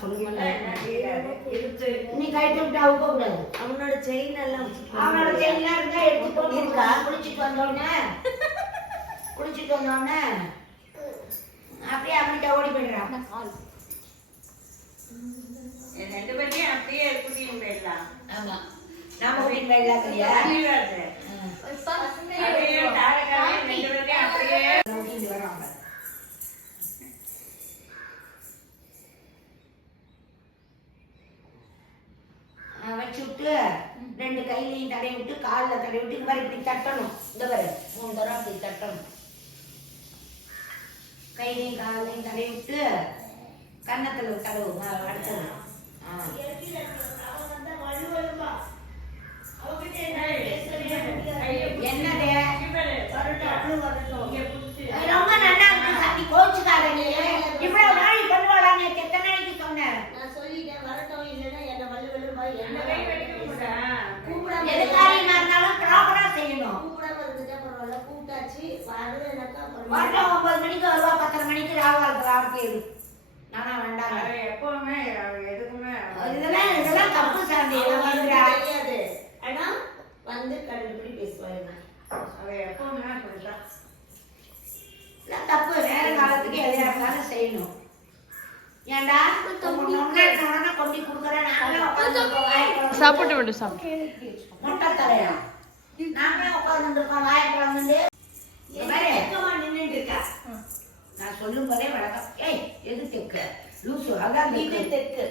சொல்லுங்க. நீ கைட்டு விட்டு அவுக்க கூடாது. அவனோட செயின் எல்லாம் இருந்தா எடுத்துட்டு இருக்கா. குளிச்சுட்டு வந்தோடனே அப்படியே அப்படியே ஓடி போயிடுறான். ரெண்டு பேரையும் அப்படியே கூட்டிட்டு போயிடலாம். ஆமா, நாம கூட்டிட்டு போயிடலாம். வச்சு விட்டு ரெண்டு கையிலையும் தடவி விட்டு காலில் தடவி விட்டு இந்த மாதிரி இப்படி தட்டணும். இந்த மாதிரி 3 தடவை அப்படி தட்டணும். கையிலையும் காலையும் தடவி விட்டு கன்னத்துல தடவு. அடுத்தது என்னது ரொம்ப நல்லா இருக்கு. சாமி கோச்சுக்காரங்க இவ்வளவு நாளை பண்ணுவாளா? நேற்று எத்தனை நாளைக்கு சொன்னேன்? நான் சொல்லிட்டேன் வரட்டும், இல்லைன்னா என்ன வலு எதுக்காரியா இருந்தாலும் ப்ராப்பரா செய்யணும். கூப்பிடாம இருந்துட்டா பரவாயில்ல, கூப்பிட்டாச்சு வரலனாக்கா 9 மணிக்கு வருவா, 10 மணிக்கு ராவாக்கு எது நானா வேண்டாம். எப்பவுமே எதுக்குமே இதெல்லாம் தப்பு சாமி. தெரியாது, ஆனா வந்து கண்டுபிடி பேசுவாங்க. அவ எப்பவுமே அப்படிதான் தப்பு. நேர காலத்துக்கு எதையா இருந்தாலும் செய்யணும். ஏண்டா கொண்டு கொடுக்குறேன். சாப்பிட்டு விடு சாப்பிட்டு முட்டை தரையா நாங்களே உட்காந்துருக்கோம். வாய்க்குழந்துட்டு நின்றுட்டு இருக்கா. நான் சொல்லும் போதே வழக்கம். ஏய் எது தெற்கு லூசு? அதான் தெற்கு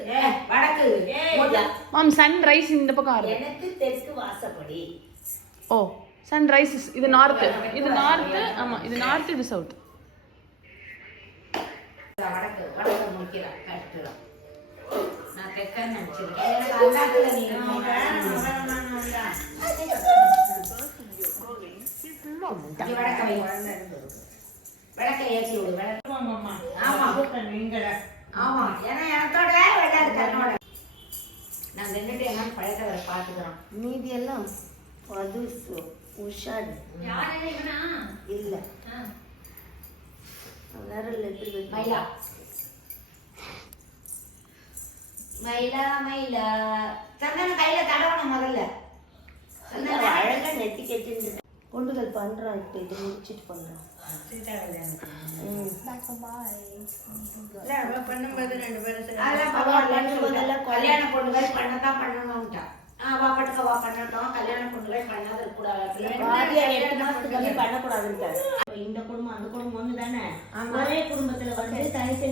வடக்கு. மாம் சன்ரைஸ் இந்த பக்கம் ஆறு. எனக்கு தெற்கு வாசப்படி. ஓ சன்ரைஸ் இது நார்த். இது நார்த். ஆமா இது நார்த், இது சவுத். வடக்கு வடக்கு முடிக்கிறேன். கரெக்டுதான். நான் தெற்கன்னு நினைச்சிருக்கேன். அந்தாத்துல நீங்க விளக்க ஏற்றி விடு. ஆமா, ஏன்னா எனத்தோட விளையாடு தன்னோட. நாங்க ரெண்டு எல்லாம் பழத்தவரை பாத்துக்கிறோம். மீதி எல்லாம் பதுசு உஷாடு இல்ல வேற எப்படி மயிலா மயிலா மயிலா சந்தன கையில தடவணும். முதல்ல அழகா நெத்தி கட்டிட்டு கொண்டுகள் பண்றான். இப்ப இது முடிச்சிட்டு பண்றான். கல்யாண பொண்ணுகள் பண்ணதான் பண்ணணும்ட்டா. வா பண்ணட்டும். கல்யாண பொண்ணுகள் பண்ணாத கூடாது. 8 மாசத்துக்கு பண்ணக்கூடாதுன்னு. இந்த குடும்பம் அந்த குடும்பம் ஒண்ணு தானே. ஒரே குடும்பத்துல வந்து தனித்தனி